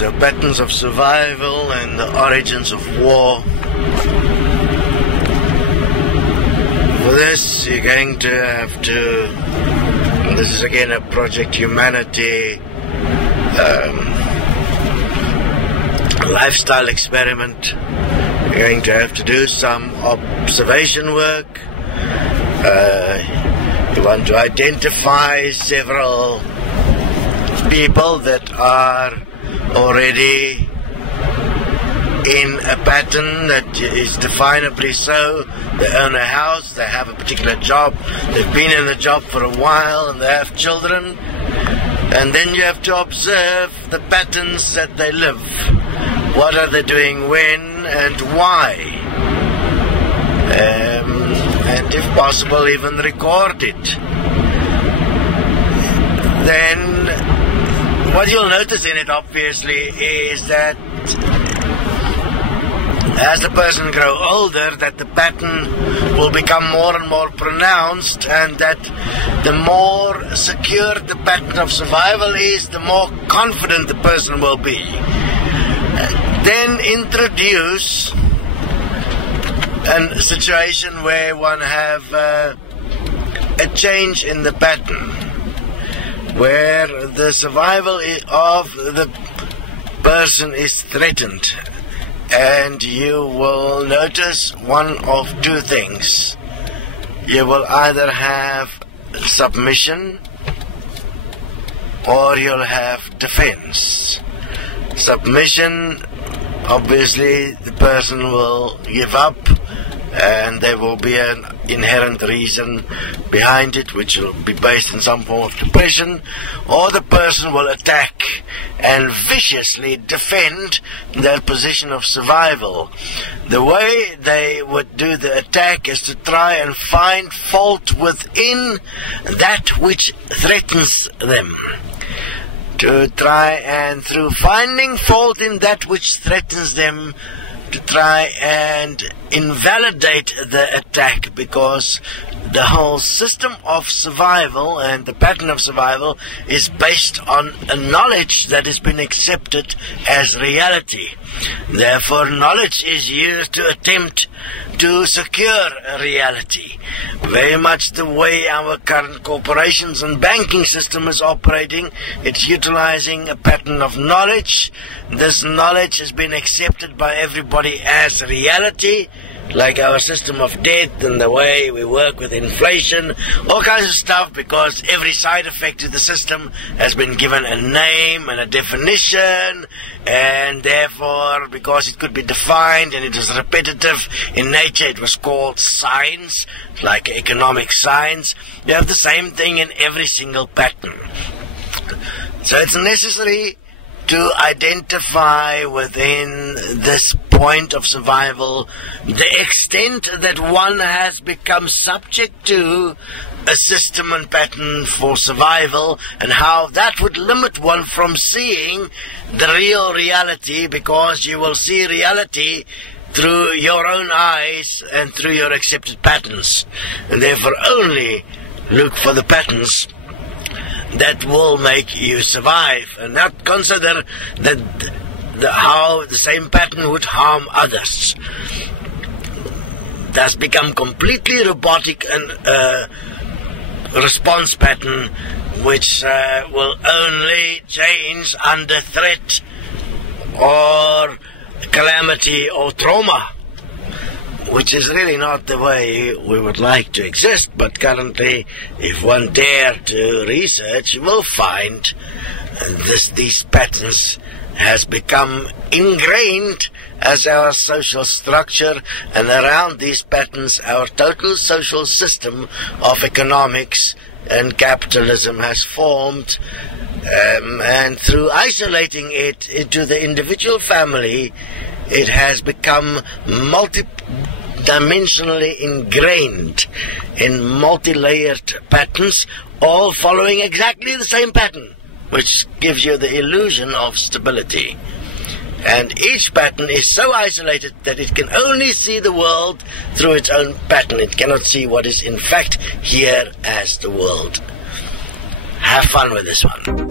So patterns of survival and the origins of war. For this, you're going to have to, and this is again a Project Humanity lifestyle experiment. You're going to have to do some observation work. You want to identify several people that are already in a pattern that is definably so. They own a house, they have a particular job, they've been in the job for a while, and they have children. And then you have to observe the patterns that they live. What are they doing when and why? And if possible, even record it. Then what you'll notice in it, obviously, is that as the person grows older, that the pattern will become more and more pronounced, and that the more secure the pattern of survival is, the more confident the person will be. Then introduce a situation where one have a change in the pattern, where the survival of the person is threatened, and you will notice one of two things. You will either have submission or you'll have defense. Submission, obviously the person will give up, and there will be an inherent reason behind it, which will be based on some form of depression, or the person will attack and viciously defend their position of survival. The way they would do the attack is to try and find fault within that which threatens them. To try and, through finding fault in that which threatens them, to try and invalidate the attack, because the whole system of survival and the pattern of survival is based on a knowledge that has been accepted as reality. Therefore, knowledge is used to attempt to secure reality. Very much the way our current corporations and banking system is operating, it's utilizing a pattern of knowledge. This knowledge has been accepted by everybody as reality, like our system of debt and the way we work with inflation, all kinds of stuff, because every side effect of the system has been given a name and a definition, and therefore, because it could be defined and it was repetitive in nature, it was called science, like economic science. You have the same thing in every single pattern. So it's necessary to identify within this point of survival the extent that one has become subject to a system and pattern for survival, and how that would limit one from seeing the real reality, because you will see reality through your own eyes and through your accepted patterns, and therefore only look for the patterns that will make you survive, and not consider that how the same pattern would harm others. That's become completely robotic and response pattern, which will only change under threat or calamity or trauma, which is really not the way we would like to exist. But currently, if one dare to research, you will find these patterns has become ingrained as our social structure, and around these patterns our total social system of economics and capitalism has formed, and through isolating it into the individual family, it has become multi-dimensionally ingrained in multi-layered patterns, all following exactly the same pattern, which gives you the illusion of stability. And each pattern is so isolated that it can only see the world through its own pattern. It cannot see what is in fact here as the world. Have fun with this one.